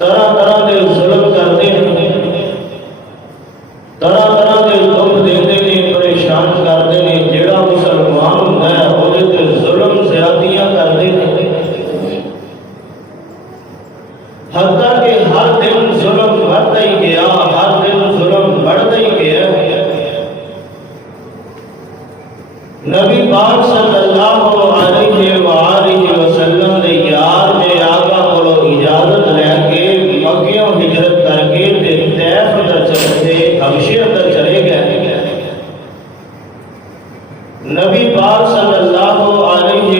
तरह तरह के जुल्म करते हैं, तरह तरह के हबशे अंदर चले गए। नबी पाक सल्लल्लाहु अलैहि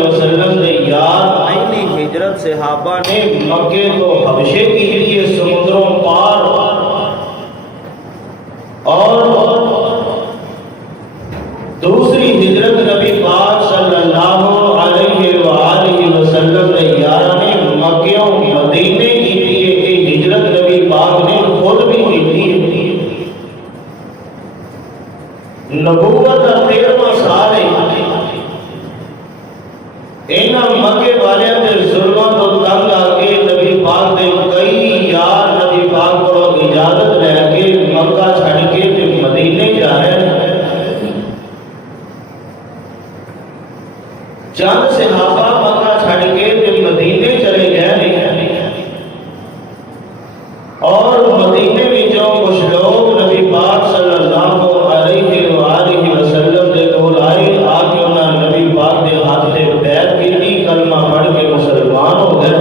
वसल्लम ने यार पहली हिजरत सहाबा ने मक्के तो हबशे के लिए समुद्रों पार और दूसरी हिजरत नबी पाक सल्लल्लाहु अलैहि वसल्लम ने यार ने मक्के मदीने की लिए हिजरत नबी पाक ने खुद भी की। नबूवत का 13वां साल है। इन्हां मक्के वाले दे जुल्मां तो तंग आके नबी पाक दे कई यार नबी पाक को इजाजत लैके मक्का छड़ के ते मदीने जा रहे हैं। चंद सहाबा मक्का छड़ के ते मदीने चले गए और मदीने विचों कुछ लोग नबी पाक सल्लल्लाहु अलैहि वसल्लम दे कोल आए। आके उन्होंने नबी पाक दे हाथ से बैत की, कलमा पढ़ के मुसलमान हो गए।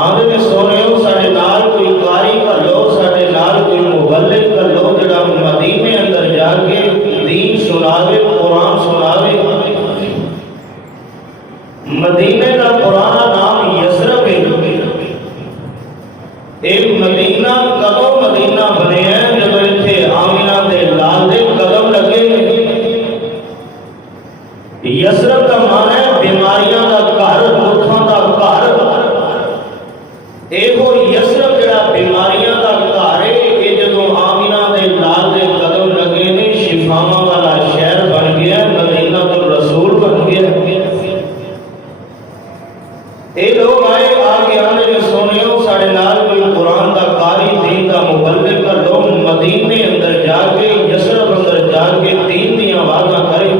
आंदे ने सोने साडे नाल कोई कारी कर लो, साडे नाल कोई मुबल्लिग कर लो जड़ा मदीने अंदर जाके दीन सुनावे, कुरान सुनावे। मदीने का पुराना नाम यसरब है। एक मदीना कदों मदीना बने हैं जब इत्थे आमिना दे लाल दे कदम लगे। यसरब का माना है बीमारियां का घर, दुखों का घर। एहो यसरब जड़ा बीमारियां का घर है, ये जदों आमिना दे लाल दे कदम लगे ने शिफावां वाला शहर बन गया, मदीना तो रसूल बन गया। ये लोग आए आके आने ने सोनियो साढ़े नाल कोई कुरान का कारी, दीन का मुबल्लिग कर लो। मदीने अंदर जाके यसरब अंदर जाके दीन दी आवाज़ां करे।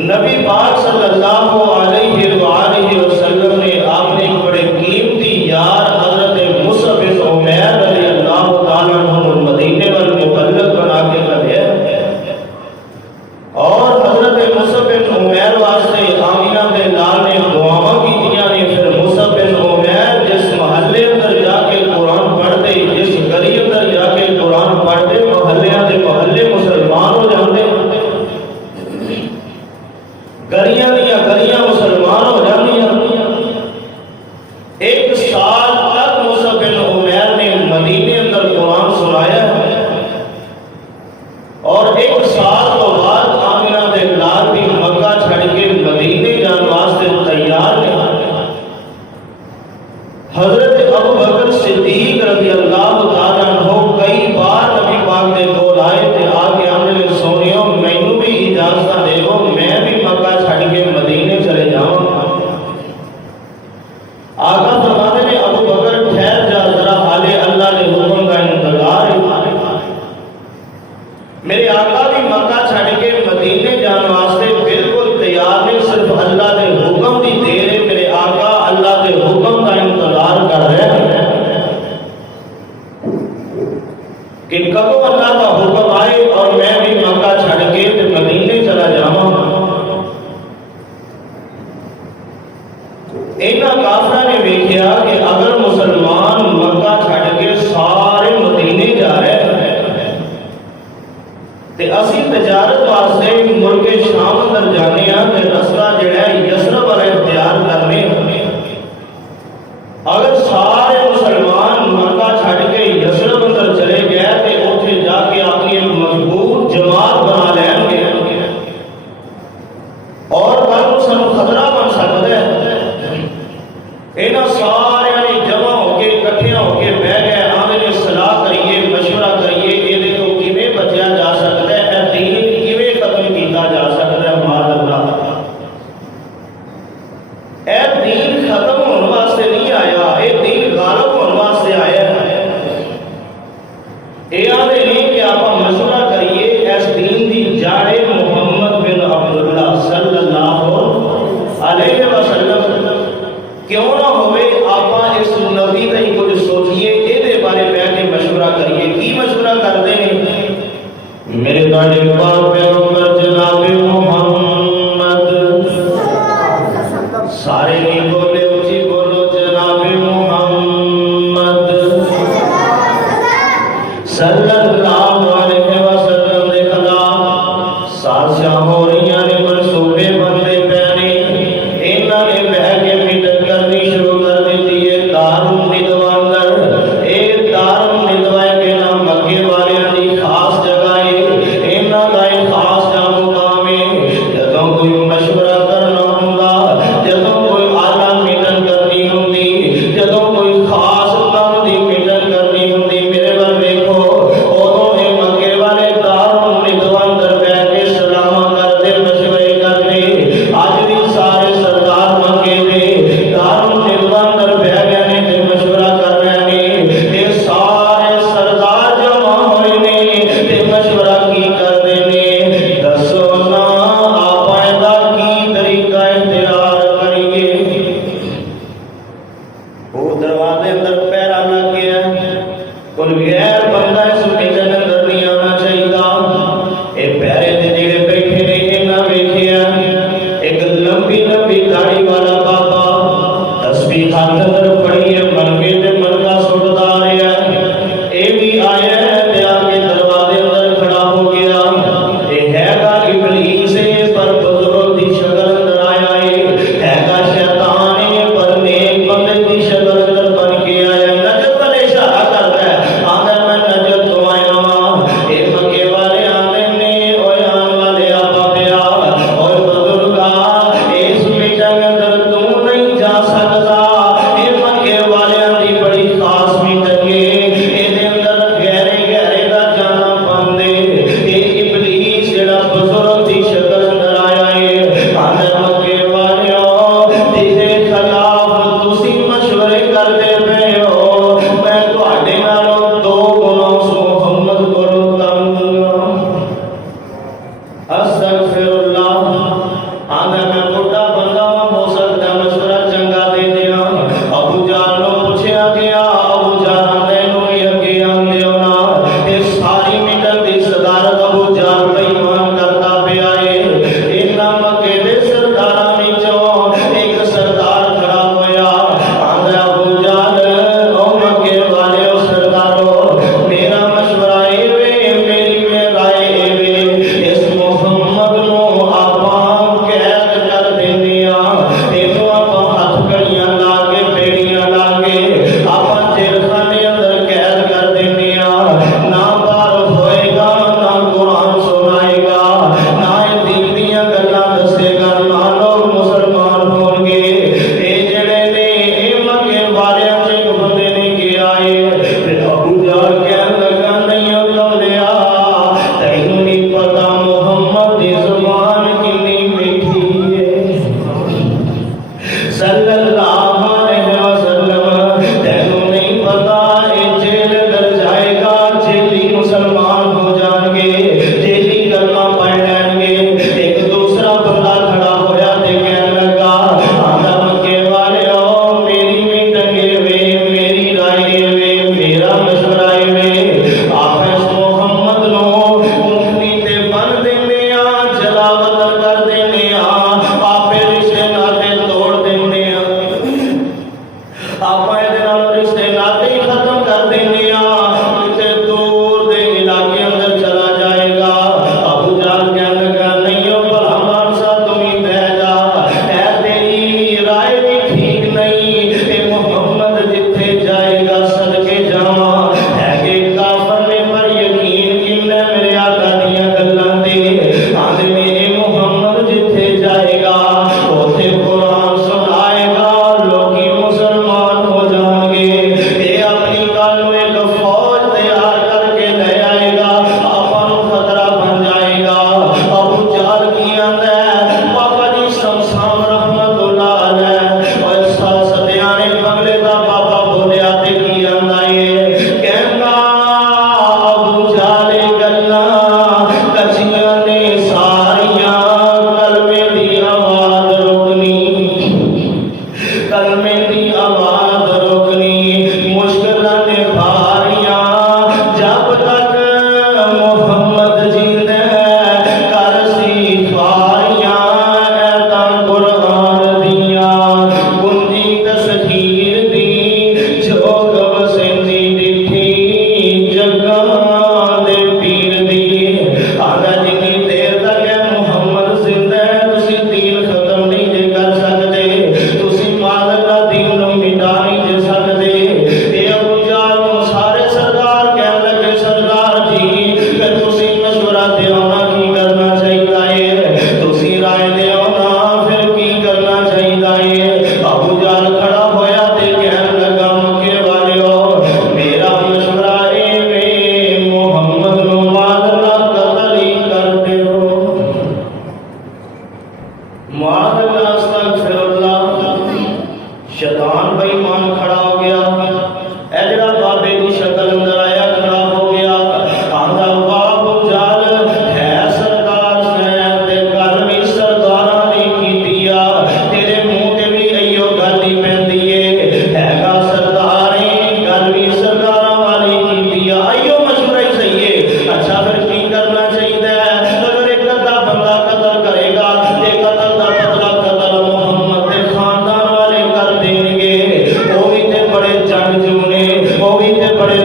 नबी पाक सल्लल्लाहु अलैहि वसल्लम ने आपने एक बड़े कीमती यार हजरत मुसअब बिन उमैर रज़ियल्लाहु ताला अन्हु मदीने वाल मुबल्लिग बना के भेजा और हजरत मुसअब बिन उमैर वास्ते आमिना दे लाल ने दुआवां कीतियां ने। फिर मुसअब बिन उमैर जिस महल्ले अंदर जाके कुरान पढ़ते, जिस गली अंदर जाके कुरान पढ़ते, महल्लियां दे महल्ले मुसलमान हो जाते, गलियां दियां गलियां मुसलमान हो जांदियां। एक साल तक मुसअब बिन उमैर ने मदीने अंदर कुरान सुनाया और एक साल तो बाद आमिना दे लाल भी मक्का छड़ के मदीने जाने वास्ते तैयार है। हजरत अबू बकर सिद्दीक रज़ियल्लाहु ताला अन्हु कई बार नबी पाक दे कोल आए ते आके हमने सोनियो मैनू भी इजाजत देवो, मैं भी मक्का छड़ के मदीने चले जाऊं। आका फरमाते ने अबू बकर ठहर जा जरा, हाले अल्लाह के हुक्म का इंतजार है। मेरे आका भी मक्का छड़ के मदीने जाने वास्ते बिल्कुल तैयार है, सिर्फ अल्लाह के हुक्म की देर है। मेरे आका अल्लाह के हुक्म का इंतजार कर रहे हैं कि कब अल्लाह का हुक्म आए और मैं भी मक्का छड़ के मदीने चला जाऊं। इन्हां काफिरा ने देखा कि अगर मुसलमान मक्का छड़ के सारे मदीने जा रहे हैं ते असी तजारत वास्ते मुल्के शाम अंदर जाने ते रस्ता जड़ा यसरब वाला इख्तियार करने। अगर सारे मुसलमान मक्का छड़ के यसरब अंदर चले गए ते उत्थे जाके अपनी एक मजबूत जमात बना लेंगे और कल सानू खतरा बन सकता है। इन्हां सारियां ने जमा होके इकट्ठे होके बह गए, आंदे ने सलाह करिए, मशवरा करिए, इहदे तो किवें बचया जा सकता है, दीन किवें खत्म किया जा सकता है। मार अल्लाह ए दीन खत्म होने वास्ते नहीं आया, ये दीन गालिब होने वास्ते आया है। ये आंदे ने कि आप मशवरा करिए, इस दीन की जाड़े मुहम्मद बिन अब्दुल्लाह सल्लल्लाहु अलैहि वसल्लम क्यों ना होवे, आप इस नबी का ही कुछ सोचिए, ये बारे बैठ के मशवरा करिए। की मशवरा करते हैं मेरे दाढ़े पाक पैगंबर जनाब मोहम्मद, सारे नहीं बोले उसी बोलो जनाब मोहम्मद। सल्लल्लाहु अलैहि वसल्लम दे खिलाफ साजिशां हो रही ने, मनसूबे बनते पे ने। इन्हां ने बह के मीटिंग करनी शुरू कर दी है। दारुल निदवा अंदर एक दारुल निदवा के नाम मक्के वालियां दी खास जगह है। इन्हां दा एक खास जा मुकाम है। जदों कोई मशवरा करना हुंदा, जदों कोई आला मीटिंग करनी हुंदी, जदों कोई खास काम दी मीटिंग करनी हुंदी, मेरे वाल वेखो उदों ये मक्के वाले दारुल निदवा अंदर बैठ के सलामा करते, मशवरे करते। अज भी सारे सरदार मक्के दे दारुल निदवा अंदर बैठ गए ने ते मशवरा कर रहे ने। ये सारे सरदार जमा होए ने ते मशवरा की करते ने, दसो ना आपां दा की तरीका इख्तियार करिए। वो दरवाजे अंदर पैरा लग गया, कोई गैर बंदा इस मीटिंग अंदर नहीं आना चाहिए। ये पैरे दे जेड़े बैठे ने इन्हां वेखिया एक लंबी लंबी दाढ़ी वाला बाबा तस्बीह हाथ अंदर फड़ी है, मनके ते मनका सुटदा आ रहा है। ये भी आया है ते आके दरवाजे अंदर खड़ा हो गया। ये हैगा इबलीस है पर बुजुर्ग दी शक्ल अंदर आया है, हैगा शैतान है पर नेक बंदे दी शक्ल अंदर बन के आया। नजर वाले इशारा करता है, आंदा मैं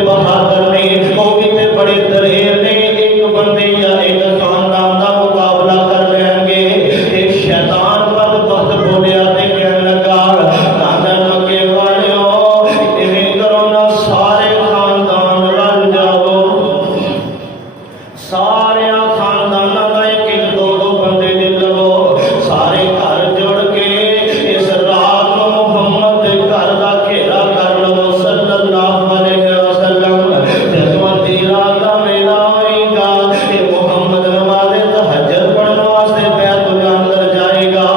बहादुर ने, वो भी ते बड़े दलेर ने। एक बंदे या एक खानदान का मुकाबला कर लेंगे। एक शैतान बदबख्त बोलिया ते कहन लगा, नादन के वालियो इवें करो ना, सारे खानदान रल जाओ, सारे खानदाना का एक एक दो दो बंदे दे लवो, सारे घर जुड़ के इस रात को मुहम्मद के घर का घेरा कर लवो सल्लल्लाहु अलैहि वसल्लम। जब अद्धी रात का वेला होएगा, ये मुहम्मद नमाज़े तहज्जुद पढ़ने वास्ते बैतुल अंदर जाएगा,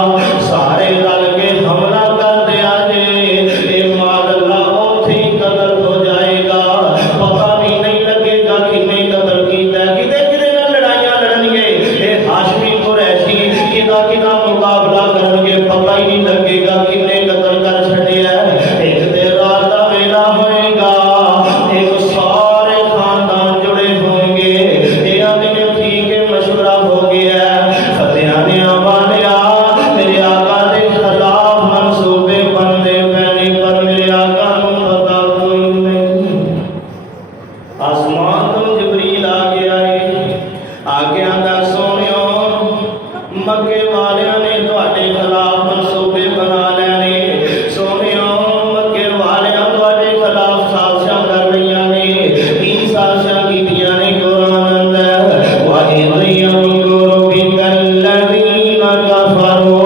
सारे रल के हमला कर दिया जे, ये मादल्ला उथे ही कत्ल हो जाएगा, पता भी नहीं लगेगा किन्ने कत्ल कीता, किते किते नाल लड़ाइयां लड़नगे, ये हाशमी कुरैशी किदा किदा मुकाबला करनगे, पता ही नहीं लगेगा किन्ने कत्ल कर छड़िया। एक दे रात दा वेला होएगा, एक सारे खानदान जुड़े होंगे, ये आदमी ठीक है मशवरा हो गया, फतेहानिया वालिया मेरे आका दे खिलाफ मंसूबे बनदे पैने, पर मेरे आका नूं पता कोई नहीं। आसमान तो जिबरील आ गया है, आके आंदा सोनियो मक्के वालियां ने तुहाडे खिलाफ मंसूबे बना लेने, सोनियो मक्के वालियां तुहाडे खिलाफ साजिशां कर रहीआं ने, तीन साजिशां कीतियां ने कुरान अंदर। वा इज़ यमकुरु बिकल्लज़ीना कफ़रू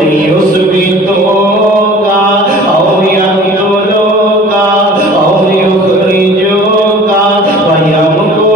लियुस्बितूका औ यक़्तुलूका औ युख़रिजूका व यमकुरूना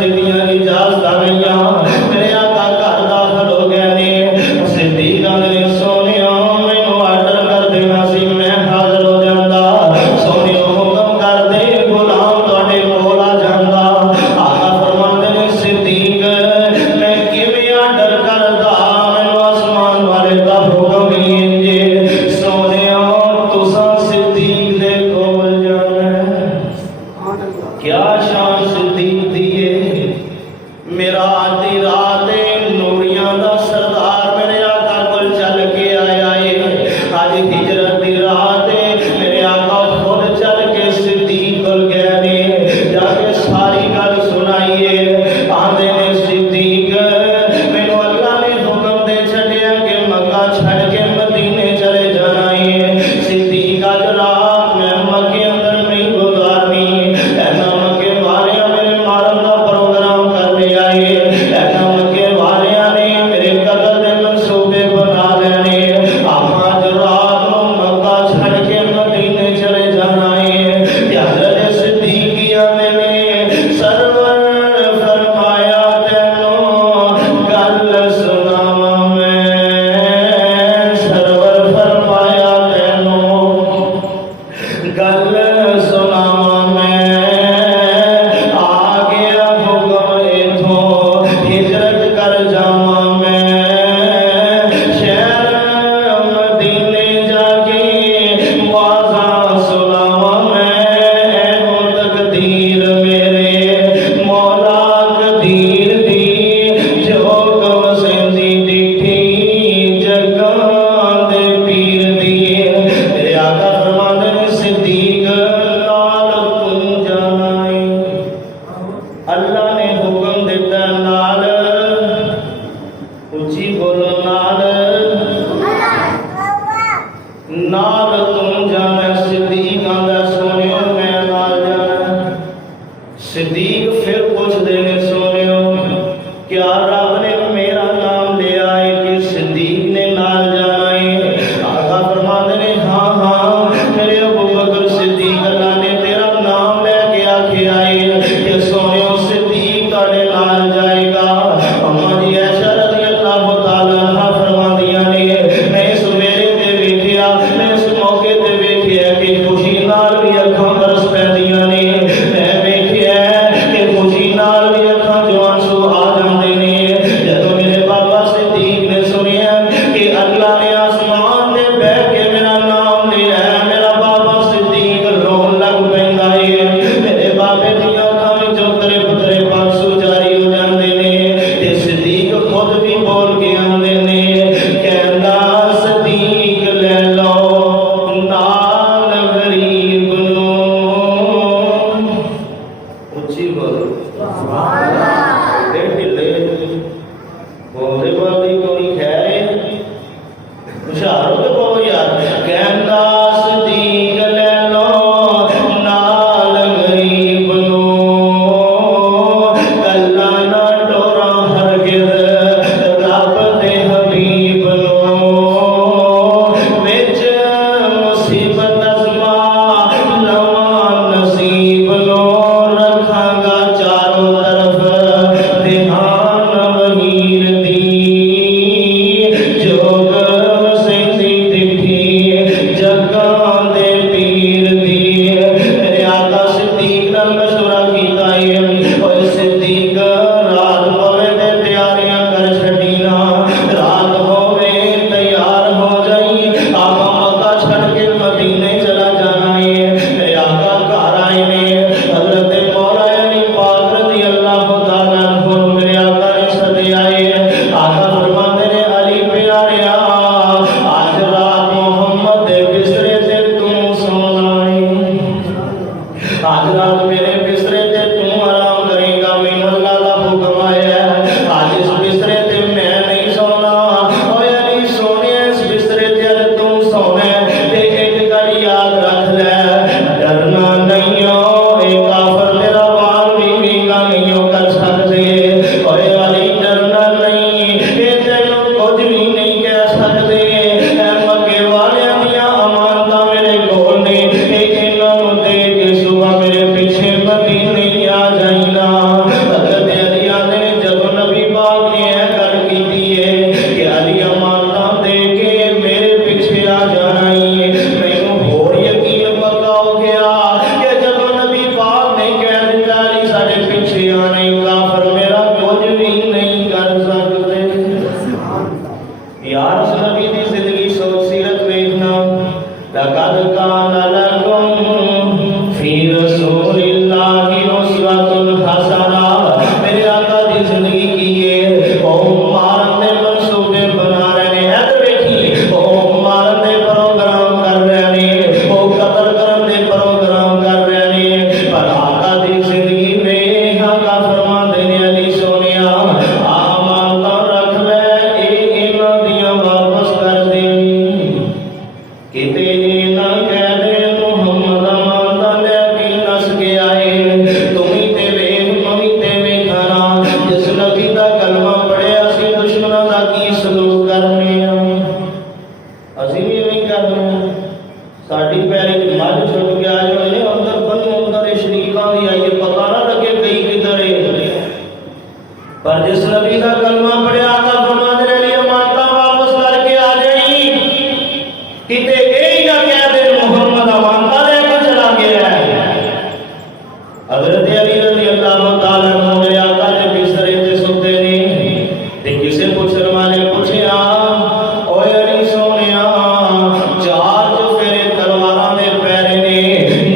तेरियां इजाजतां लईयां मेरे आका घर दाखिल हो गए ने सिद्दीक ने सोनिया मैनू आर्डर कर देना सी मैं हाजिर हो जांदा सोनिया हुक्म कर दे गुलाम तुहाडे कोल आ जांदा आका फरमांदे ने सिद्दीक मैं किवें आर्डर करदा मैनू आसमान वाले दा हुक्म ही इंजे सोनिया तुसां सिद्दीक दे कोल जाना क्या शान सिद्दीक दी है मेरा आधी रात नूरियां दा सरदार मेरे आका कोल चल के आया है आज हिजरत दी रात मेरे आका खुद चल के सिद्दीक कोल गए ने जाके सारी गल सुनाइए आंदे ने सिद्दीक मैनू अल्लाह ने हुक्म दे छड़िया कि मक्का छड़ के मदीने चले जाना है सिद्दीक आज रात मैं मक्के अंदर नहीं गुजारनी ऐसा मक्के वाले मेरे मारन का प्रोग्राम करने आए ऐसा मक्के वाले ने मेरे कत्ल के मंसूबे बना लेने आप आज रात को मक्का छड़ के मदीने चले जाना है हज़रत सिद्दीक ने सरवर फरमाया तेनों गल सुनावा मैं सरवर फरमाया तेनों गल सुनावा मैं आ गया हुक्म इथों हिजरत कर जावा मैं शहर मदीने जाके वाज़ा सुनावा मैं हो तकदीर मेरे मौला कदीर दी जो कम सेंदी डिठी जगां दे पीर दी तेरे आका फरमांदे ने सिद्दीक नाल तू जाना है अल्लाह ने हुक्म दिता नाल उच्ची बोलो नाल नाल तुम जाना सिद्दीक आंदा सोनियो मैं नाल जाना सिद्दीक फिर पूछ देने सोनियो क्या रब ने मेरा नाम लिया है कि सिद्दीक ने नाल जाना है आका फरमाते ने हाँ हाँ मेरे अबू बकर सिद्दीक अल्लाह ने तेरा नाम लेके आके आए कि सोनियो सिद्दीक तेरे नाल जाएगा अम्मा जी ऐशा रज़ी अल्लाह तआला अन्हा फरमांदियां ने मैं सवेरे ते वेखिया मैं इस मौके ते वेखिया कि खुशी नाल भी अखां बरस पैंदियां ने मैं वेखिया कि खुशी नाल भी अखां चों आंसू आ जांदे ने जदों मेरे बाबा सिद्दीक ने सुनिया कि अल्लाह ने आसमान ते बैठ के मेरा नाम लिया है मेरा बाबा सिद्दीक रोन लग पैंदा है मेरे बाबे दी अखां विचों तरे पतरे आंसू जारी हो जांदे ने ते सिद्दीक खुद भी बोल के आंदे ने कहंदा सिद्दीक ले लो नाल गरीब नूं उच्ची बोलो ढिले बोलते बोलते कोई खैर हुशार हो बोलो यार कहंदा सिद्दीक ले लो नाल गरीब नूं कल्ला ना डोरा हरगिज़ रब दे हबीब नूं विच मुसीबत अज़मा लवां नसीब नूं रखांगा चारों तरफ जिस नबी का कलमा पढ़िया आका फरमाते ने लिए मानता वापस करके आ जाई किते यही ना कह दे मोहम्मद अमानता लेके चला गया है। हजरत अली रज़ी अल्लाह तआला अन्हु मेरे आका दे बिस्तरे ते सुते ने ते किसे पुछन वाले पूछया ओए अली सोनिया चार चफेरे तलवारां दे पैरे ने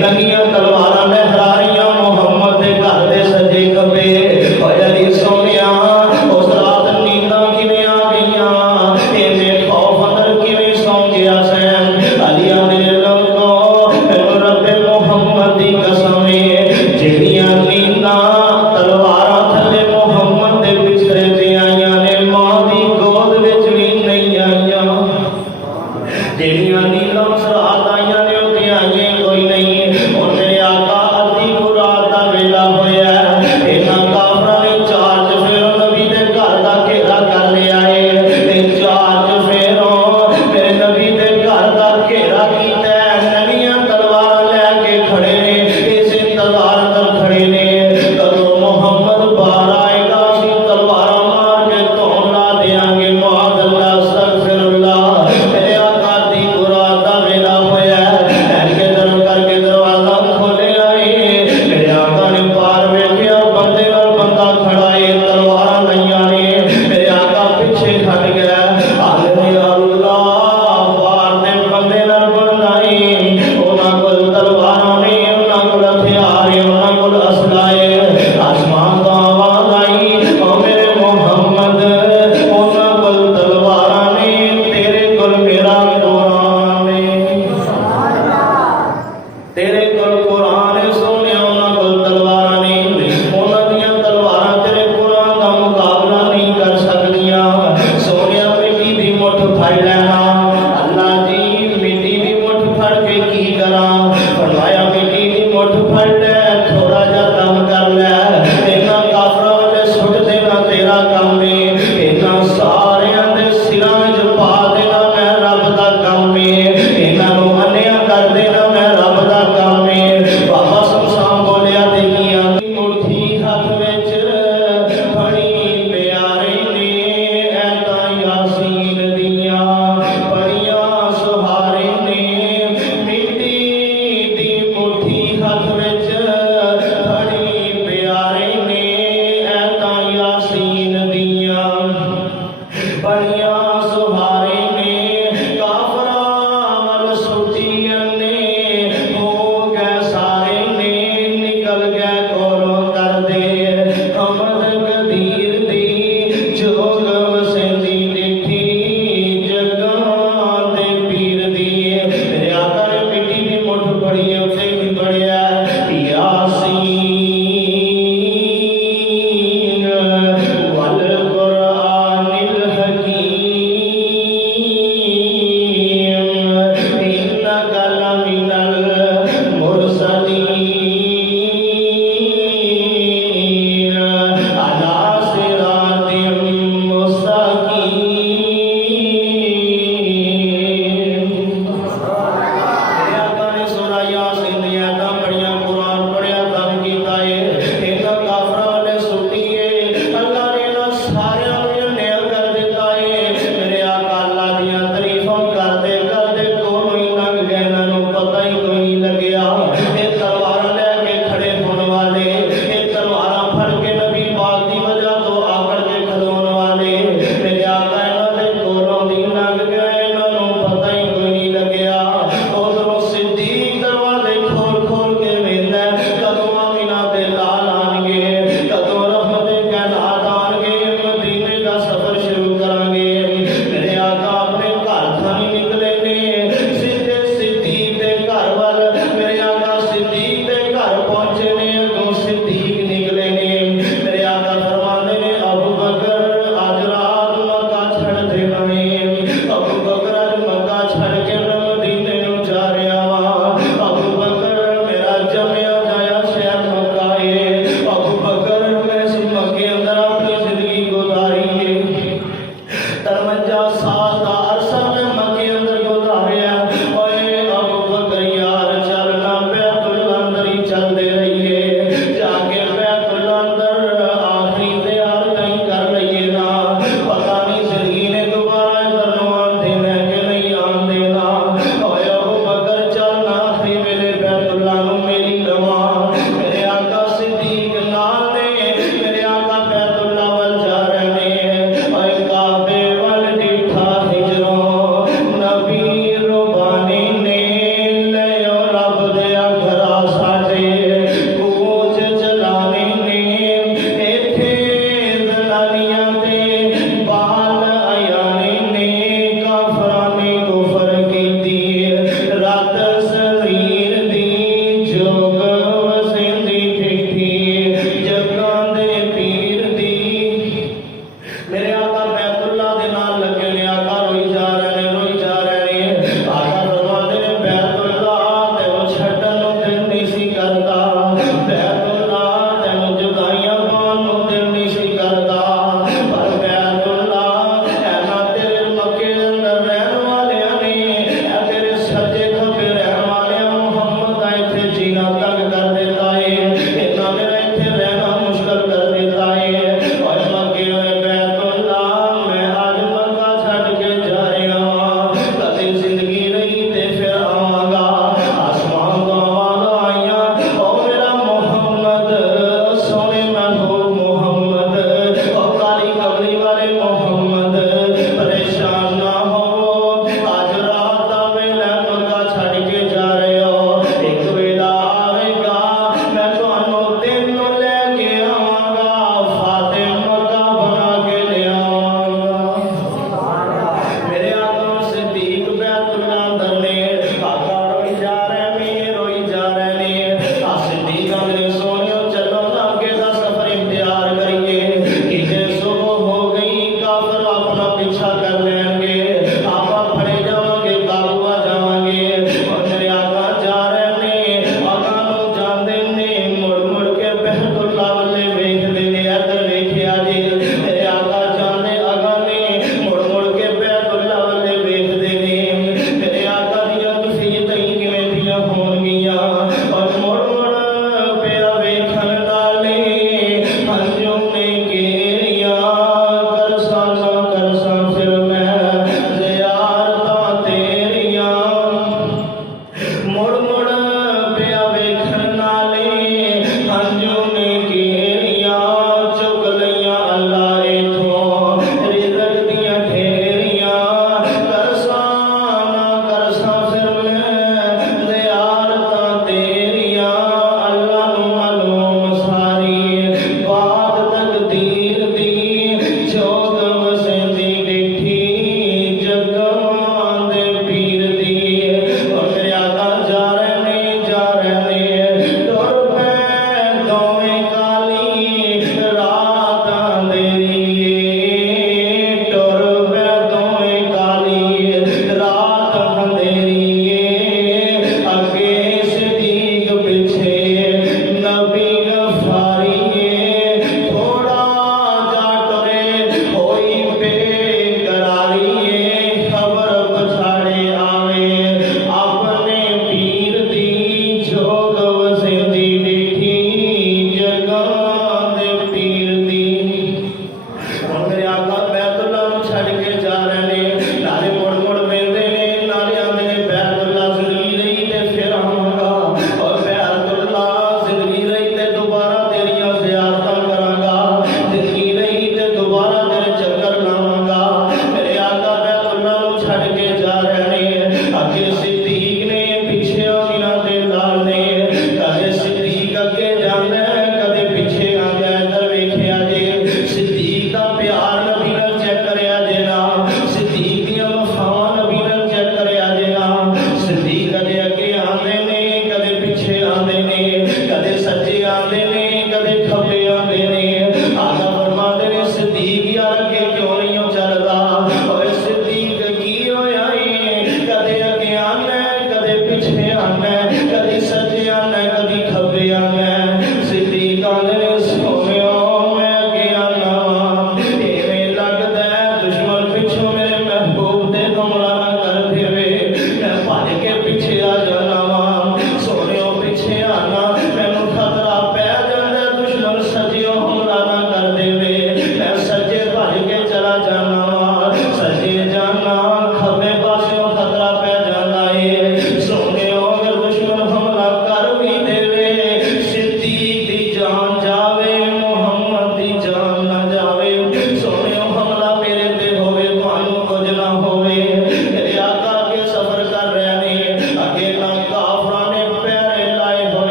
नंगियां तलवारां लहरा रहियां मोहम्मद दे घर दे सजे खबे। ओए अली सोनिया उस रात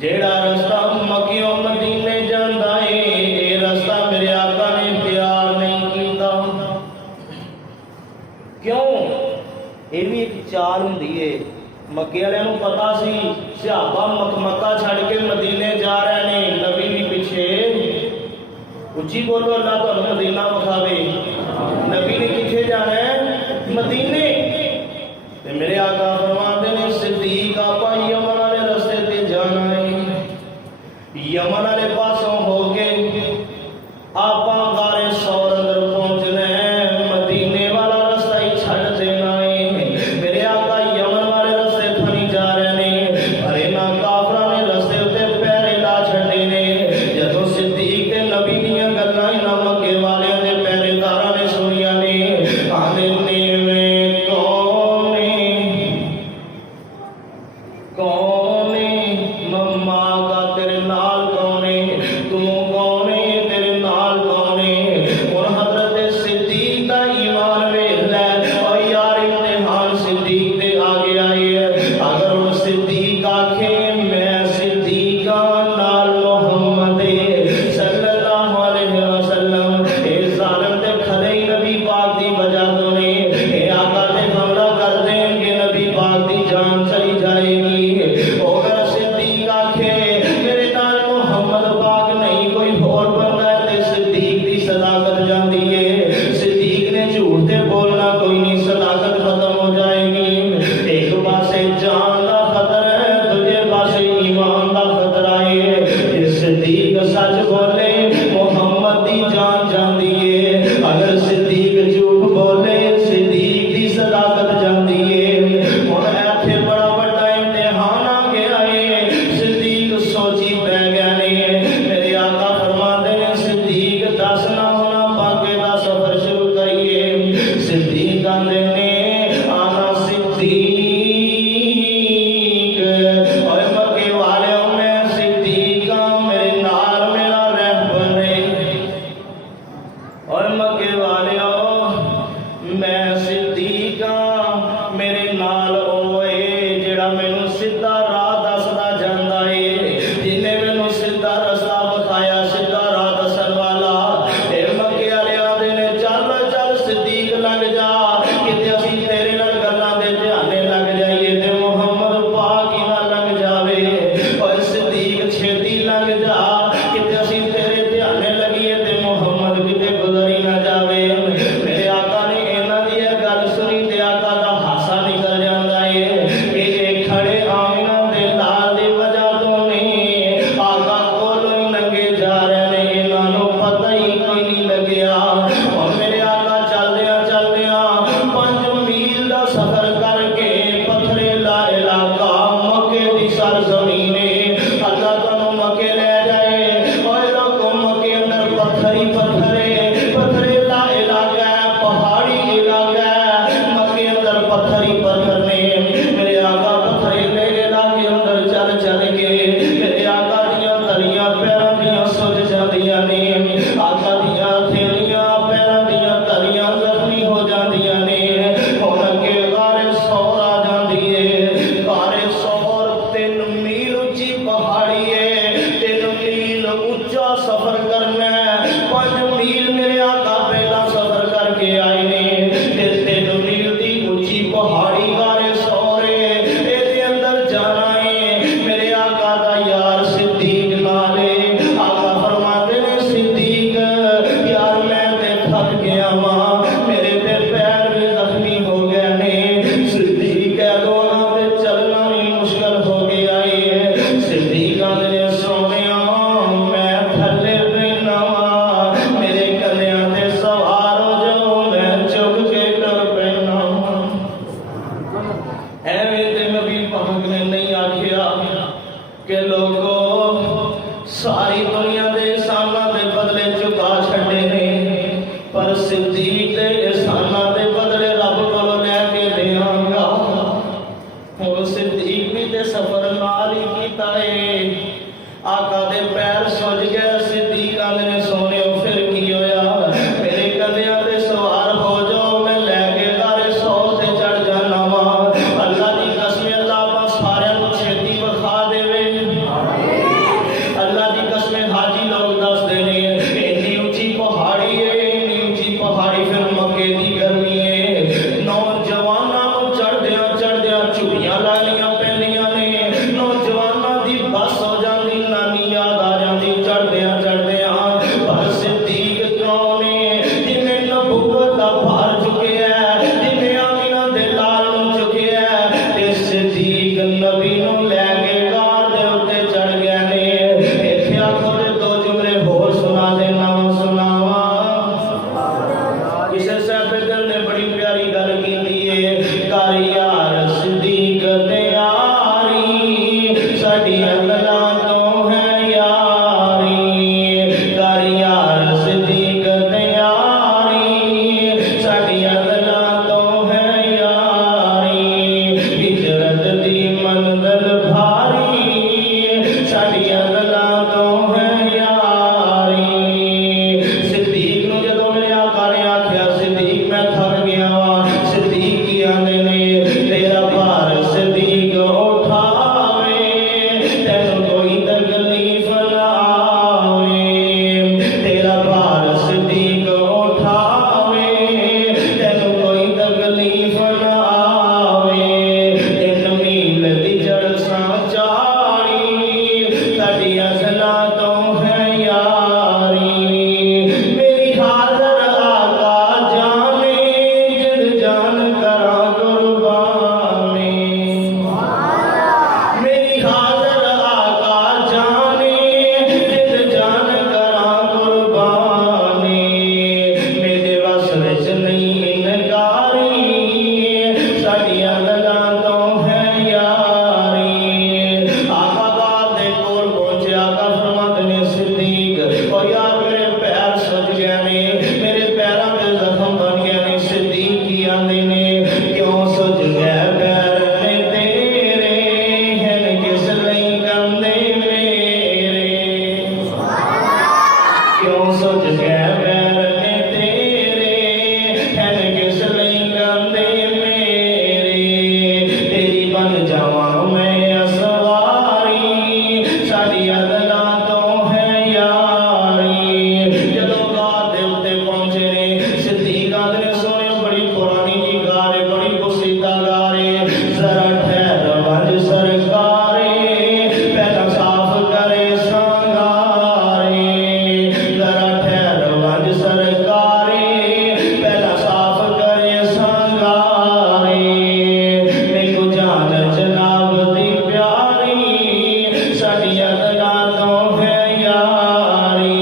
जेड़ा रस्ता मक्कियों मदीने जांदा है, ये रस्ता मेरे आका ने इख्तियार नहीं कीता। क्यों? ये भी एक चाल हुंदी है। मक्के वालियां नूं पता सी सहाबा मक्का छड़ के मदीने जा रहे ने, नबी भी पिछे। उच्ची बोलो, अल्लाह तुहानूं मदीना विखावे। नबी ने किथे जाना है? मदीने। ते मेरे आका फरमाते ने सिद्दीक आपा यमन वाले रस्ते ते जाना है। यमन वाले पासों हो के आपा गारे सौर अंदर पहुंचना है, मदीने वाला रास्ता ही छड़ देना है। मेरे आका यमन वाले रास्ते तो नहीं जा रहे ने, पर इन्हां काफरां ने रास्ते उत्ते पैरे ला छड्डे ने। जदों सिद्दीक ते नबी दीयां गल्लां इन्हां मक्के वालियां दे पहरेदारां ने सुनियां ने, आंदे ने मैं कौन है मम्मा का तेरे नाल कौन है, तू कौन है, तेरे नाल कौन है। और हजरत सिद्दीक का ईमान वेख लै, और यार इम्तिहान सिद्दीक दे आगे आए है। अगर वो सिद्दीक आखे मैं सिद्दीक नाल मुहम्मद सल्लल्लाहु अलैहि वसल्लम, ए जालिम ते खड़े ही नबी पाक दी वजह तो ने, ए आका ते हमला कर देंगे, नबी पाक दी जान चली जाएगी। अगर सिद्दीक आखे मेरे नाल मुहम्मद पाक नहीं कोई और बंदा है, ते सिद्दीक दी सदाकत जाती है। सिद्दीक ने झूठ ते बोलना कोई नहीं, सदाकत खत्म हो जाएगी। एक पासे जान का खतरा है, दूजे पासे ईमान का खतरा है। जे सिद्दीक सच बोले मुहम्मद दी जान जाती है, अगर सिद्दीक झूठ बोले सिद्दीक दी सदाकत जाती है। हुण इत्थे बड़ा वड्डा इम्तिहान आ गया है। सिद्दीक सोची पै गया ने। मेरे आका फरमाते ने सिद्दीक दस ना होना पाके दा सफर शुरू करिए। सिद्दीक आंदे ने आना सिद्दीक, और मक्के वाले मैं सिद्दीक मेरे नाल मेरा रहबर है। और मक्के वाले मैं सिद्दीक मेरे नाल ओए जेड़ा मैनू सीधा राह दसदा जांदा है, जिन्हें मैनू सीधा रस्ता विखाया, सीधा राह दसन वाला। ए मक्के वाले आंदे ने चल चल सिद्दीक लग जा, किते असीं तेरे नाल गल्लां दे ध्याने लग जाइए ते मुहम्मद पाक ही ना लग जावे। और सिद्दीक छेती लग जा, किते असीं तेरे ध्याने लगिए ते मुहम्मद किते गुजर ही ना जावे। मेरे आका ने इन्हां दी यह गल सुनी ते आका दा हासा निकल जांदा है कि ये खड़े आमिना दे लाल दी वजह तो ने, आका कोलों ही लंघे जा रहे ने, इन्हां नूं पता ही कोई नहीं लग्या। और मेरे आका चलदियां चलदियां 5 मील दा सफर करके पथरेला इलाका मक्के दी सरजमीन है। अल्लाह तुहानूं मक्के ले जाए, और लोगों मक्के अंदर पत्थर ही पत्थर है, पथरेला इलाका है, पहाड़ी इलाका है, मक्के अंदर पत्थर ही पत्थर ने। मेरे आका पथरेले इलाके अंदर चल चल के मेरे आका दियां तलियां पैरां दियां सुज जांदियां ने, आका दियां थेलियां पैरां दियां तलियां जख्मी हो जांदियां ने। हुण अगे गारे सौर आ जांदी है। गारे सौर 3 मील ऊंची पहाड़ी है, 3 मील ऊंचा सफर करना है। 5 मील मेरे आका पहला सफर करके आए ने, ते 3 मील दी ऊंची पहाड़ी गारे सौर है, ਇਹਦੇ अंदर जाना है। मेरे आका दा यार सिद्दीक नाल है। आका फरमाते ने सिद्दीक यार मैं ते थक गया वां, मेरे ते पैर भी जख्मी हो गए ने। सिद्दीक कह दो ते चलना भी मुश्किल हो गया है। सिद्दीक आंदे ने सोनिया मैं थल्ले पैना वां, मेरे कन्या ते सवार हो जाओ, मैं चुक के टुर पैना। एवें ते नबी पाक ने नहीं आखिया कि लोगो सारी दुनिया दे एहसानां दे बदले चुका छड्डे ने, पर सिद्दीक दे एहसानां दे बदले रब कोलों लैके देवांगा। हुण सिद्दीक भी ते सफर नाल ही कीता है। आका दे पैर सुज गए। सिद्दीक आंदे ने सोनियो फिर की होया, मेरे कन्या ते सवार हो जाओ, मैं लैके गारे सौर ते चढ़ जाना वां। अल्लाह दी कसम, अल्लाह सारियां नूं छेती विखा साडियां गल्लां तो है यारी कर यार सिद्दीक ते यारी साडियां गल्लां तो है यारी हिजरत दी मंजिल भारी साडियां गल्लां तो है यारी सिद्दीक नूं जदों मेरे आका ने आख्या सिद्दीक मैं थक गया वा सिद्दीक की आंदे ने तेरा भार सिद्दीक उठावे तैनूं कोई तकलीफ ना आवे तेरा भार सिद्दीक उठावे तैनूं कोई तकलीफ ना आवे 3 मील दी जलसा चाड़ी साडियां गल्लां तो है यारी मेरी हाज़र आका जाने जिद जान करा कुर्बानी मेरी हाज़र आका जाने जिद जान करा कुर्बानी मेरे वस विच नहीं इनकारी साडियां गल्लां तो है यारी आका बात दे कोल पहुंचे आका फरमाते ने सिद्दीक ओ यार मेरे पैर सुज गए ने मेरे पैरों ते जख्म बन गए ने सिद्दीक की आंदे ने क्यों सुज गए पैर ने तेरे हैं किस लई कंदे मेरे क्यों सुज गए पैर ने तेरे हैं किस लई कंदे मेरे तेरी बन जावां मैं असवारी साडियां गल्लां तो है यारी जदों गार दे उत्ते पहुंचे ने सिद्दीक आंदे ने सोने बड़ी पुरानी जी गार है बड़ी बुसीदा गार है जरा ठहर वंज सरकारे पहला साफ करे संगारे जरा ठहर वंज सरकारे पहला साफ करे संगारे मैनू जान जनाब दी प्यारी साडियां गल्लां तो है यारी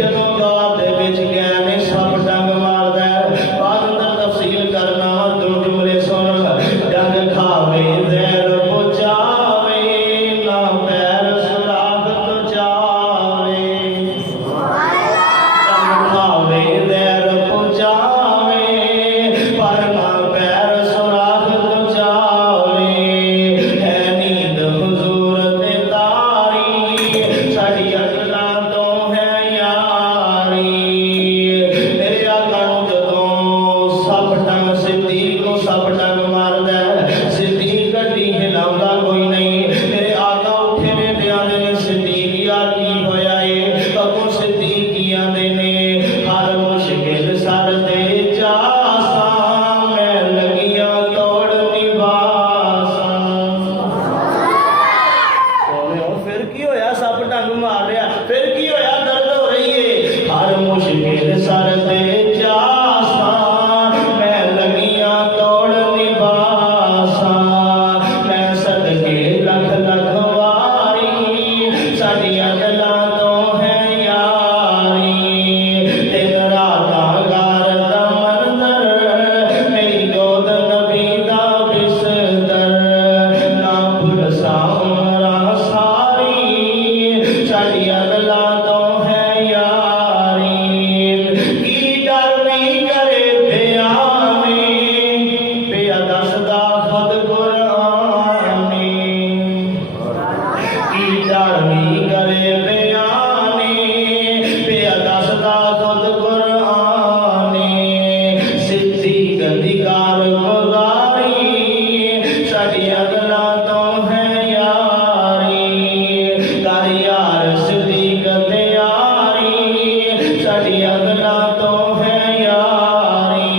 जदों गार दे विच गए ने सप डंग मारदा है बाद अंदर तफसील करना दो जुमले सुन डंग खावे जहर पुचावे ना पैर सुराख तो जावे डंग खावे जहर पुचावे पर ना पैर सुराख तो जावे है नींद हुजूर ते तारी साडियां गल्लां तो है यारी मेरे आका नूं जदों सप डंग सिद्दीक नूं सप डंग मारदा है सिद्दीक गड्डी हिलाउंदा कोई नहीं मेरे आका उठे ने ते आंदे ने सिद्दीक यार की होया ए अगों सिद्दीक की आंदे ने हर मुश्किल सर ते जासा मैं लगियां तोड़ निवासा फिर की होया सप डंग मार रहा फिर की होया दर्द हो रही है हर मुश्किल सर ते जासा मैं लगियां तोड़ निवासा मैं सदके लख लख वारी साडियां गल्लां तो है यारी दिन रातां गार दा मंदर मेरी गोद नबी दा बिस्तर ना भुलसा उमरां सारी साडियां गल्लां तो है यारी की डर नहीं करे बयाने पिया दसदा खुद कुरानी की डर नहीं करे बयाने पिया दसदा खुद कुरानी सिद्दीक दी कार गुजारी साडियां गल्लां तो है यारी कर यार सिद्दीक ते यारी साडियां गल्लां तो है यारी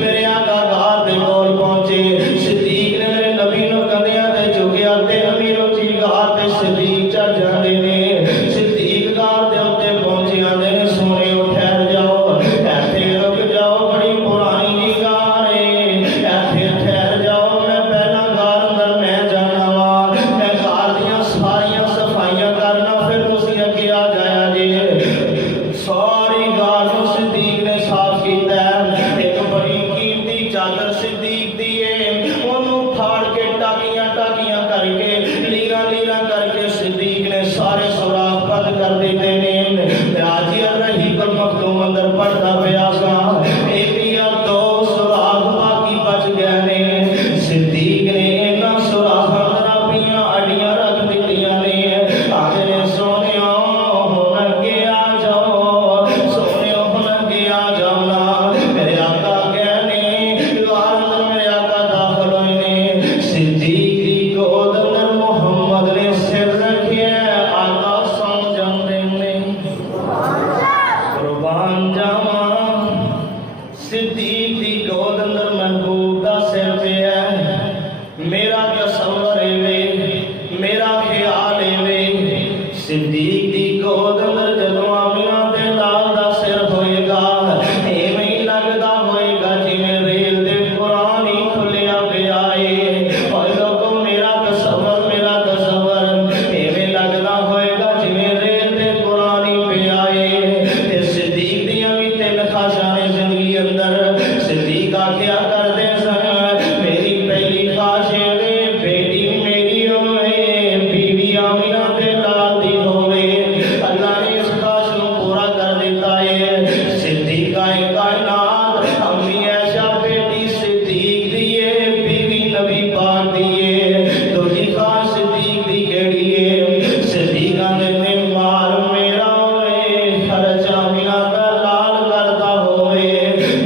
मेरे आका गार दे कोल पहुंचे सिद्दीक ने मेरे नबी नूं कंधियां ते चुकिया ते अमीर उची गार ते सिद्दीक चढ़ जांदे ने सारे सुराख बंद कर देते ने। राजी रही पर मखदूम अंदर पढ़ता पिया सा, एक या दो सुराख बाकी बच गए ने। सिद्दीक ने इन्हां सुराखां अंदर अपनियां अड्डियां रख दित्तियां ने। आखदे ने सोनिया हुण अगे आ जाओ, सोनिया हुण अगे आ जाओ ना। मेरे आका कहने दीवार अंदर मेरे आका दाखिल होए ने। सिद्दीक दी गोद अंदर मुहम्मद ने सिर रखिया, आका सौ जांदे ने। कुर्बान जावां सिद्दीक दी गोद अंदर महबूब दा सिर पिया। मेरा तसव्वुर वे, मेरा ख्याल वे, सिद्दीक दी गोद अंदर जदों आमिना दे लाल दा सिर होएगा, एवें ही लगदा होएगा जिवें रेल दे कुरान ही खुलिया पिया है। और लोगों मेरा तसव्वुर एवें लगदा होएगा जिवें रेल दे कुरान ही पिया है। ते सिद्दीक दियां भी तीन ख्वाहिशां ने जिंदगी अंदर। सिद्दीक आखिया करदे सन, मेरी पहली ख्वाहिश वे बेटी मेरी होवे, बीवी आमिना दे लाल दी होवे। अल्लाह ने इस ख्वाहिश नूं पूरा कर दिता है। सिद्दीक आए कायनात अम्मी ऐशा बेटी सिद्दीक दी है, बीवी नबी पाक दी है। दूजी ख्वाहिश सिद्दीक दी केड़ी है? सिद्दीक ने माल मेरा होवे, खर्च आमिना दा लाल करदा होवे।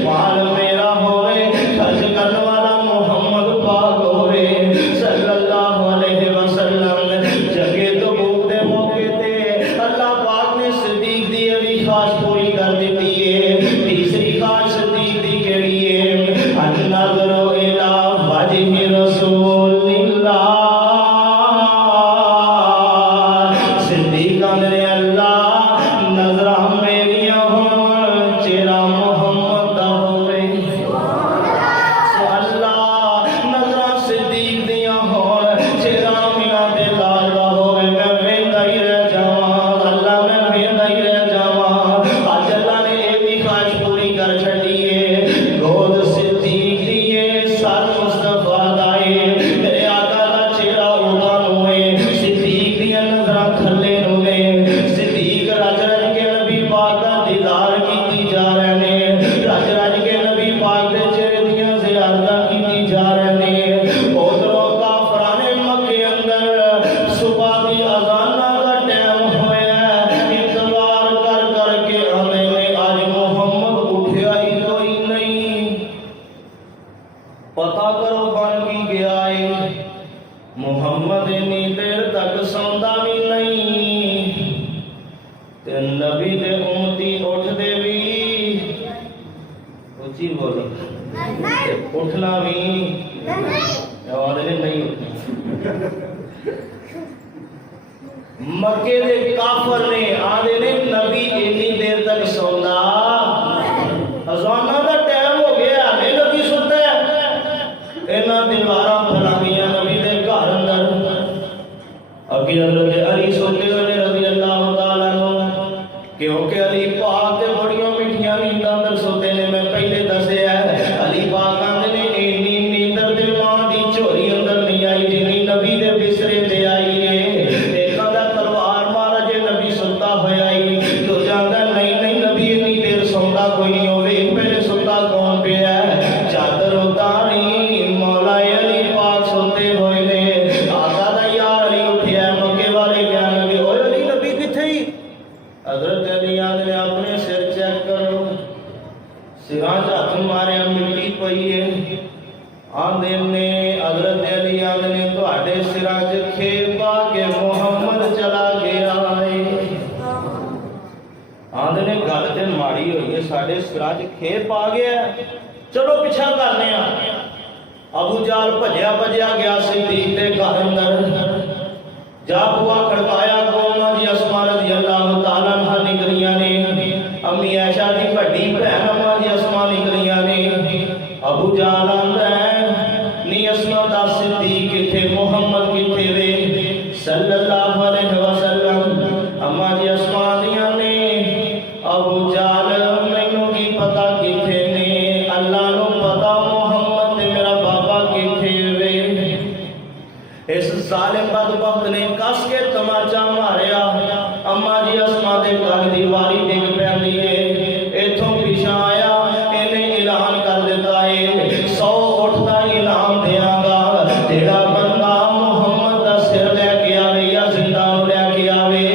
माल मेरा होवे, खर्च करने वाला मुहम्मद पाक होवे सल्लल्लाहु अलैहि वसल्लम। जंगे तबूक दे मौके ते अल्लाह पाक ने सिद्दीक दी भी ख्वाहिश पूरी कर दी है। तीसरी ख्वाहिश सिद्दीक दी केड़ी है? अन्नज़रु इला वजहि रसूलिल्लाह। सिद्दीक ने अल्लाह नजरा मेरिया होण चेहरा मुहम्मद दा होवे। अल्लाह नजरा सिद्दीक दियां होण चेहरा आमिना दे लाल दा होवे। मैं वेंदा ही रह जावां, अल्लाह मैं वेंदा ही रह जावां। अज अल्लाह ने ये भी ख्वाहिश पूरी कर छड़ी है। गोद सिद्दीक दी है, सर मुस्तफा दा है। मेरे आका दा चेहरा उदा नूं है, सिद्दीक दियां नजरां थल्ले नूं ने। सिद्दीक रज रज के नबी पाक दा दीदार कीती जा रहे ने। रज रज के नबी पाक दे चेहरे दियां ज़ियारतां कीती जा रहे ने। उधरों काफरां ने मक्के अंदर सुबह दी अज़ानां दा टाइम होया, इंतजार कर कर के आंदे ने अज मुहम्मद उठिया ही कोई नहीं। पता करो बन की गया है। मुहम्मद इन्नी देर तक सौंदा भी नहीं ते नबी दे उम्मती उठदे भी, उच्ची बोलो, ते उठना भी आवाज़ नहीं उठनी। मक्के दे काफर ने आंदे ने नबी इन्नी देर तक सौंदा, अज़ाना दा टाइम हो गया, हले नबी सुता है। इन्हां दीवारां फलांगियां नबी दे घर अंदर। अगे हज़रत अली सोते हुए रज़ी अल्लाह तआला अन्हु, क्योंकि अली पाक दे बड़ियां मिठियां नींदां अंदर सोते ने। मैं पहले दसिया अली पाक आंदे ने इन्नी नींदर ते मां दी झोली अंदर नहीं आई जिन्नी नबी दे बिस्तरे ते आई है। देखा दा तलवार मारा जे नबी सुता होया ही। दूजा आंदा नहीं नहीं नबी इन्नी देर सौंदा कोई नहीं होवे, पहले सुता कौन पिया? चादर उतारी मौला अली पाक सोते होए ने। आका दा यार अली उठिया, मक्के वाले कहन लगे ओए अली नबी किथे ही? हजरत अली आंदे अपने सिर चेक करो, सिरां च हथ मारिया मिट्टी पई है। आंदे ने हजरत अली आंदे ने तुहाडे सिरां च खेप पा के मुहम्मद चला गया है। आंदे ने गल ते माड़ी होई है, साडे सिरां च खेप आ गया, चलो पिछा करने आ। अबू जाल भजया भजया गया सिद्दीक दे घर अंदर। जा बुआ खड़काया, कौम जी अस्मा रज़ी अल्लाह तआला अन्हा निकलियां ने। अम्मी ऐशा दी बड़ी भैन अम्मा जी अस्मा निकलियां ने। अबू जाल आंदा है नी अस्मा दा सिद्दीक किथे, मुहम्मद किथे वे सल्लल्लाहु अलैहि वसल्लम। अम्मा जी अस्मा दियां ने अबू जाल मैनू की पता किथे ने, अल्लाह नू पता मुहम्मद ते मेरा बाबा किथे वे। इस जालिम बदबख्त ने कस के तमाचा मारिया। दे कंन दी वारी डिग पैंदी है। इथों पिछा आया इन्हें ऐलान कर दिता है 100 उठ दा इनाम देंगा जेड़ा बंदा मुहम्मद दा सिर लैके आवे या जिंदा नूं लैके आवे,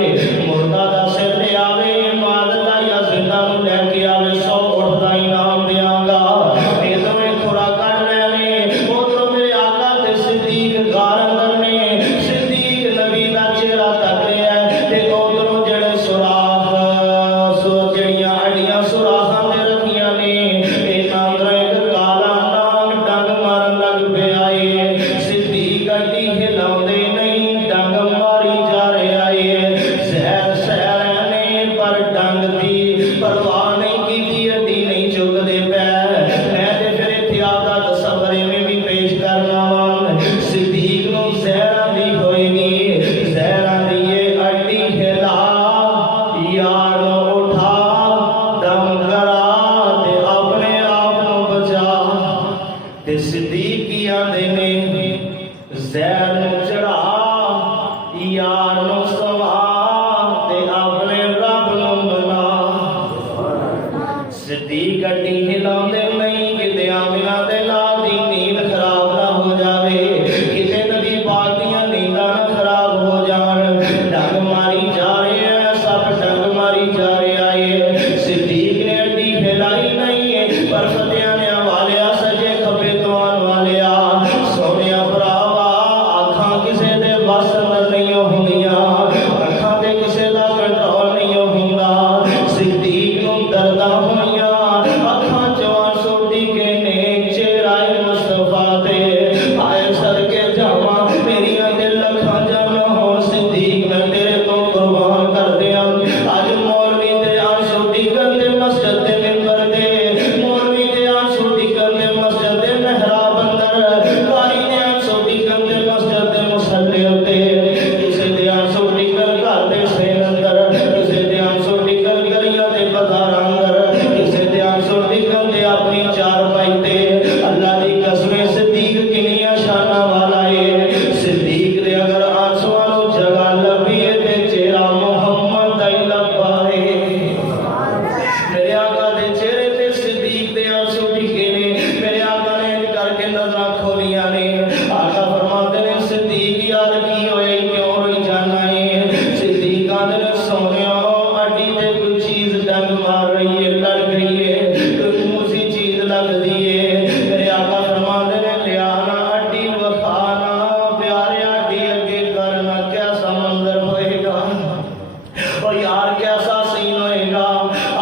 मुर्दा दा सिर ले आवे मादला या जिंदा नूं लैके आवे 100 उठ दा इनाम देंगा। ये दोवें खुरा कर रहे ने उधरों मेरे आका ते सिद्दीक गार अंदर ने। सिद्दीक नबी दा चेहरा तक रहा है ते उधरों जेड़े सुराख जड़ियां अड्डियां सुराखां ते रखियां ने इन्हां अंदर एक काला नाग डंग मारन लग पिया है। सिद्दीक अड्डी हिलाउंदे नहीं डंग मारी जा रहा है। सैर सैर ने पर डंग दी परवाह नहीं की, अड्डी नहीं चुकदे पै। मैं ते फिर इत्थे आपदा तसव्वुर इवें भी पेश करना वा। सिद्दीक नूं ज़हर दी होएगी, ज़हर दी ये अड्डी हिला यार नूं उठा दम करा ते अपने आप नूं बचा। ते सिद्दीक की आंदे ने ज़हर नूं चढ़ा यार नूं सवा ते अपने रब नूं मना। सिद्दीक अड्डी हिलाउंदे नहीं किते आमिना दे लाल दी नींद खराब ना हो जावे, किते नबी पाक दियां नींदां ना खराब हो जाण। डंग मारी जा रहे हैं सब डंग मारी जा रहा है। सिद्दीक ने अड्डी हिलाई नहीं है पर फतेहां ने वालिया सजे खब्बे तो आन वालिया सोनिया भरावा अखां किसे दे बस अंदर नहीं होंदियां, अखां ते किसे दा कंट्रोल नहीं हुंदा। सिद्दीक नूं दर्दां होईयां अखां चों आंसू डिगे ने चेहरा मुस्तफा ते आए सदके जावां मेरियां ते लखां जानां होण सिद्दीक मैं तेरे तो कुर्बान कर दियां। अज मौलवी ते आंसू डिगन ते मस्जिद दे मिंबर ते मौलवी ते आंसू डिगन ते मस्जिद दे मेहराब अंदर कारी ते आंसू डिगन ते मस्जिद दे मुसल्ले उत्ते किसे दे आंसू डिगन घर दे सेन अंदर, किसे दे आंसू डिगन गलियां ते बाजार अंदर, किसे दे आंसू डिगन ते अपनी चारपाई ते। अल्लाह दी कसम सिद्दीक किनिया शाना वाला है। सिद्दीक दे अगर आंसुआं नूं जगह लभी है ते चेहरा मुहम्मद दा ही लभा है। मेरे आका दे चेहरे ते सिद्दीक दे आंसू डिगे ने। मेरे आका ने इंज करके नजरां खोलियां ने। आका फरमाते ने सिद्दीक यार की होया क्यों रोई जाना है? सिद्दीक आंदे ने सोनिया अड्डी ते कोई चीज डंग मार रही है, लड़ गई है, कोई मूसी चीज लगदी है। मेरे आका फरमाते ने लियाना अड्डी वखाना प्यारे अड्डी अगे करना कैसा मंजर होएगा ओ यार कैसा सीन होएगा।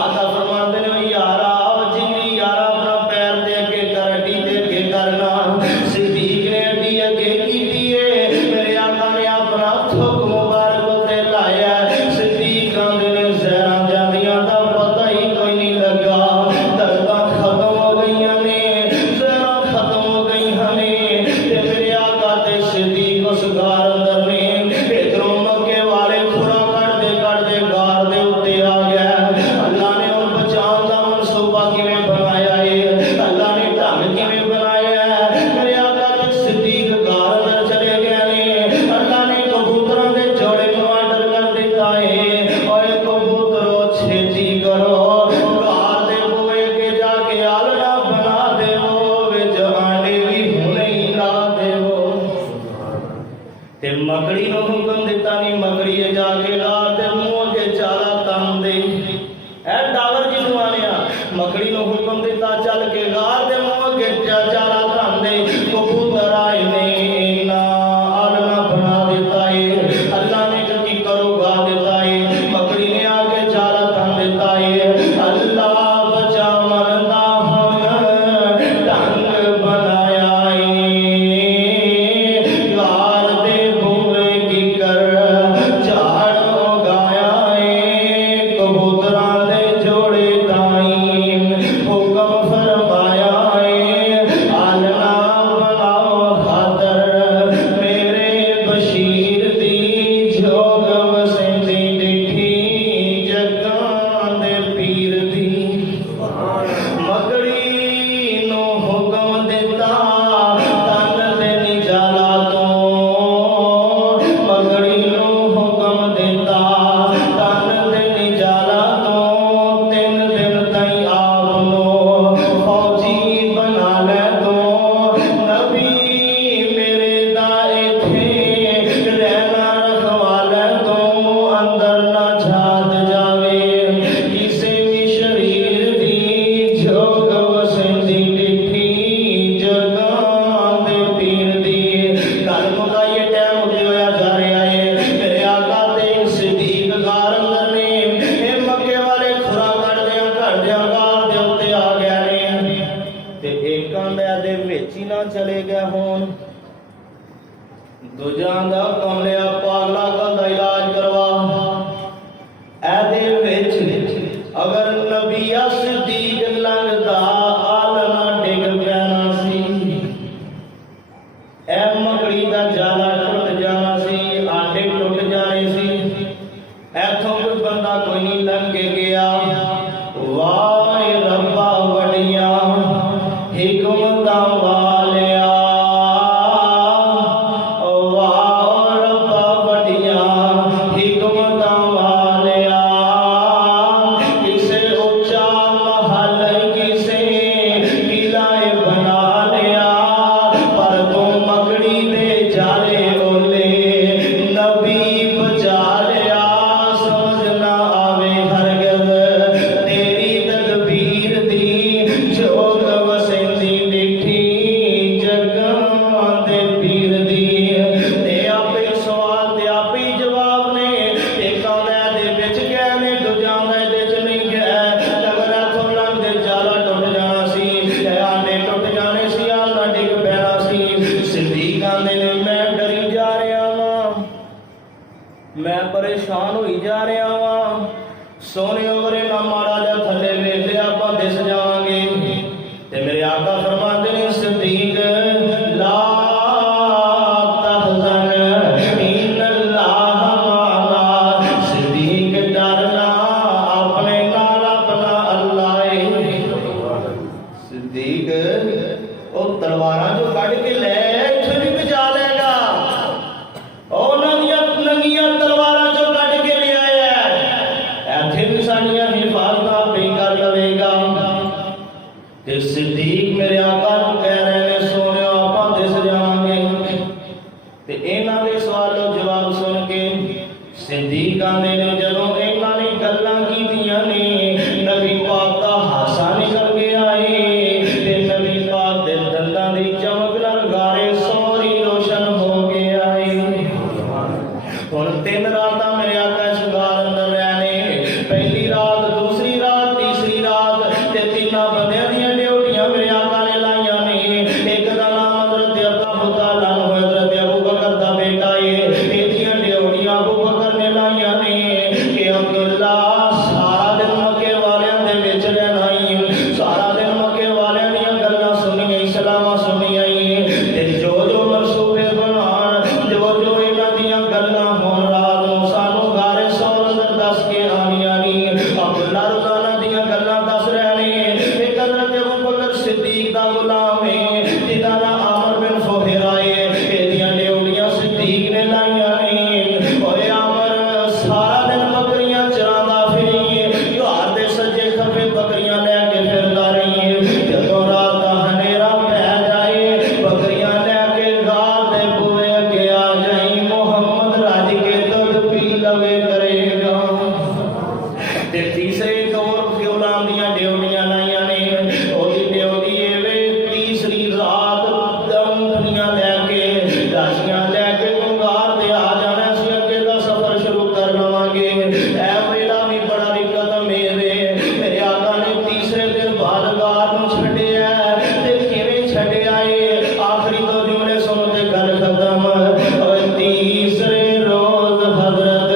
आका फरमाते ने यारा जिगरी यारा अपना पैर दे अगे कर अड्डी दे अगे करना। सिद्दीक ने अड्डी अगे कीती है। मेरे आका ने अपना थुक मुबारक ते लाया। सिद्दीक आंदे ने ज़हरां जांदियां दा पता ही कोई नहीं लगा। दर्दां खत्म हो गईयां ने, ज़हरां खत्म हो गईयां ने ते मेरे आका ते सिद्दीक उस गार अंदर ने। इधरों मक्के वाले खुरा कटदे कटदे गार दे उत्ते आ गया। अल्लाह ने उन बचाव दा मनसूबा किवें बनाया है, अल्लाह ने ढंग किवें बनाया है। मेरे आका ते सिद्दीक गार अंदर चले गए ने। अल्लाह ने कबूतरां दे जोड़े नूं आर्डर कर दिता है ओए कबूतरो छेती करो गार दे बूहे के जाके आलना बना देवो विच आंडे भी हुणे ही ला देवो। ते मकड़ी नूं हुक्म दिता नहीं मकड़ी जाके गार दे मुंह के चाला तन दे। ए डावर जिन्हों आने मकड़ी नूं हुक्म दिता चल के गार दे मुंह के चाला तन दे। कबूतर आए ने इन्ना आलना बना दिता है। अल्लाह ने कभी करो गा दिता है। मकड़ी ने आके चाला तन दिता है। अल्लाह बचा मरदा हम ढंग बनाया है। गार दे बूहे की कर झाड़ जाने सी, इथों कोई बंदा कोई नहीं लंघ के गया। वाह रब्बा वडिया हिकमतां वालिया, वाह रब्बा वडिया हिकमतां वालिया। किसे उच्चा महल किसे किला बना लिया, पर तू मकड़ी दे जाले ओले नबी बचा लिया। समझ ना आवे हरगिज़ तेरी तदबीर दी, जोग वसेंदी डिठी जगां दे पीर दी। ते आपे सवाल ते आपे जवाब ने, एक आंदा दे विच गए ने, दूजा आंदा दे च नहीं गए। अगर इथों लंघदे जाला टुट जाना सी, आंडे टुट जाने सी, आला डिग पैना सी। सिद्दीक आंदे ने मैं डरी जा रहा वां, मैं परेशान होई जा रहा वां। सोने ओवरे ना माड़ा जा थले वेख लिया आपां दिस जावांगे। ते मेरे आका फरमाते ने सिद्दीक ला तहज़न इन्नल्लाह माना। सिद्दीक डरना अपने नाल अपना अल्लाह है। सिद्दीक ओ तलवारां जो कढ के ले इत्थे भी बचा लेगा, नंगियां तलवारां जो कढ के ले आया इत्थे भी साडियां हिफाजतां पे कर लवेगा। ते सिद्दीक मेरे आका नूं कह रहे ने सोने आपां दिस जावांगे। ते इन्हां दे सवालों जवाब सुन के सिद्दीक आंदे ने जदों इन्हां ने गल्लां कीतियां ने, नबी पाक दा हासा निकल गया है। ते नबी पाक दे दंदां दी चमक नाल गारे सोरी रोशन हो गया है। हुण 3 रातां मेरे आका शंगार अंदर रहने, पहली रात, दूसरी रात, तीसरी रात, ते तीनां बंदियां दियां ड्यूटियां मेरे आका ने लाइयां ने। एक दा नाम हज़रत अबू ताला है, हज़रत अबू बकर दा बेटा है। एदियां ड्यूटियां अबू बकर ने लाइयां ने कि अब्दुल्ला सारा दिन मक्के वालियां दे विच रहना ही, सारा दिन मक्के वालियां दियां गल्लां सुनियां, सलामां सुनियां ही। ते जो जो मनसूबे बनाण, जो जो इन्हां दियां गल्लां होण, रात नूं सानू गारे सौर अंदर दस के आनियां नी। अब्दुल्ला रोजाना दियां गल्लां दस रहने। एक हज़रत अबू बकर सिद्दीक दा गुलाम है जिहदा नाम आमर बिन फुहैरा है। एदियां ड्यूटियां सिद्दीक ने लाइयां ने। ओए आमर सारा दिन बकरियां चरांदा फिरी, घर दे सज्जे खब्बे बकरियां लैके फिरदा रही। जदों रात दा हनेरा पै जाए, बकरियां लैके गार दे बूहे अगे आ जाई, मुहम्मद रज के दुध पी लवे करेगा। ते तीसरे दौर गुलाम दियां ड्यूटियां लाइयां ने। ओदी ड्यूटी ए वे तीसरी रात दुनिया लैके राशियां लैके गार दे आ जाना, सी अगे दा सफर शुरू कर लवांगे। ऐ वेला भी बड़ा रिकत मेरे मेरे आका ने तीसरे दिन बाद गार नूं छड्डिया। ते किवें छड्डिया है, आखिरी दो जुमले सुनो ते गल खत्म। और तीसरे रोज हजरत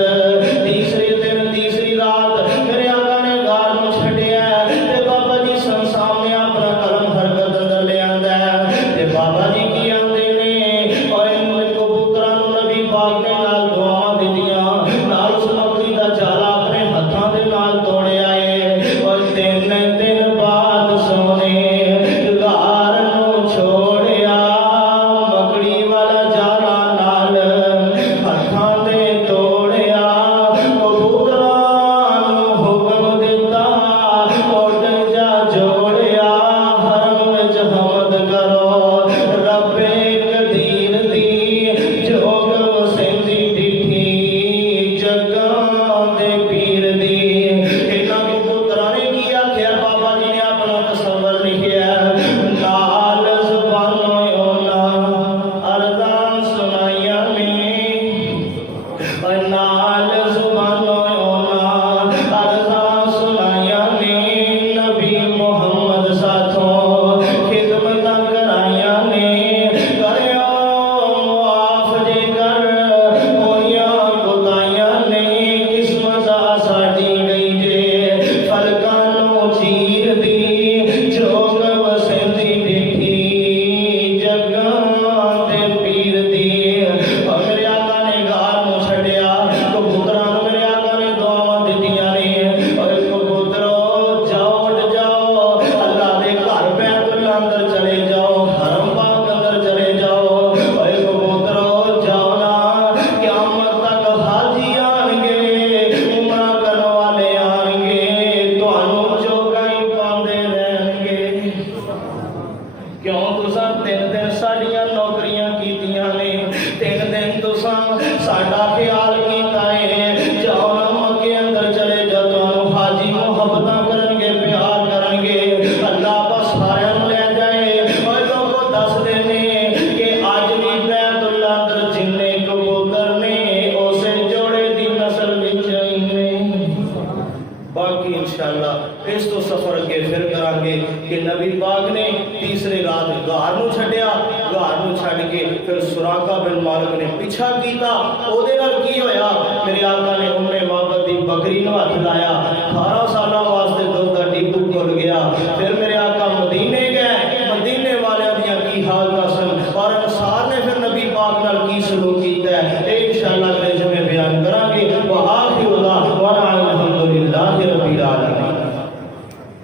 तीसरे दिन तीसरी रात मेरे आका ने गार नूं छड्डिया। ते बाबा जी सामने अपना कलम हरकत अंदर ले आंदा है। ते बाबा जी की आंदे ने, और इन कबूतरां नूं नबी पाक ने नाल दुआवां दित्तियां, नाल उस बकरी दा जाला अपने हत्थां दे नाल तोड़िया है। और 3 दिन बाद सोने गार नूं छोड़िया, मकड़ी वाला जाला नाल हत्थां दे तोड़िया। कबूतरां नूं हुक्म दित्ता उड़ जा जोड़िया, हरम विच हमद करो रब्बे कदीर दी, जोग वसेंदी डिठी जगां दे पीर दी। इन्हां कबूतरां ने की आख्या, बाबा जी ने अपना तसव्वुर लिखिया, नाल ज़ुबानों उन्हां अर्ज़ां सुनाइयां ने, और नाल ज़ुबानों उन्हां अर्ज़ां सुनाइयां ने। नबी मुहम्मद साथों खिदमतां कराइयां ने। करियो मुआफ़ जे कर होइयां गुताइयां ने, किस्मत साडी गई जे फलकां नूं चीर दी, जोग वसेंदी डिठी जगां ते पीर दी। और मेरे आका ने गार नूं छड्डिया, इस तो सफर अगे फिर करांगे कि नबी पाक ने तीसरी रात गार नूं छड्डिया, गार नूं छड्ड के फिर सुराका बिन मालिक ने पीछा कीता, ओदे नाल की होया, मेरे आका ने उम्रे माबद दी बकरी नूं हथ लाया,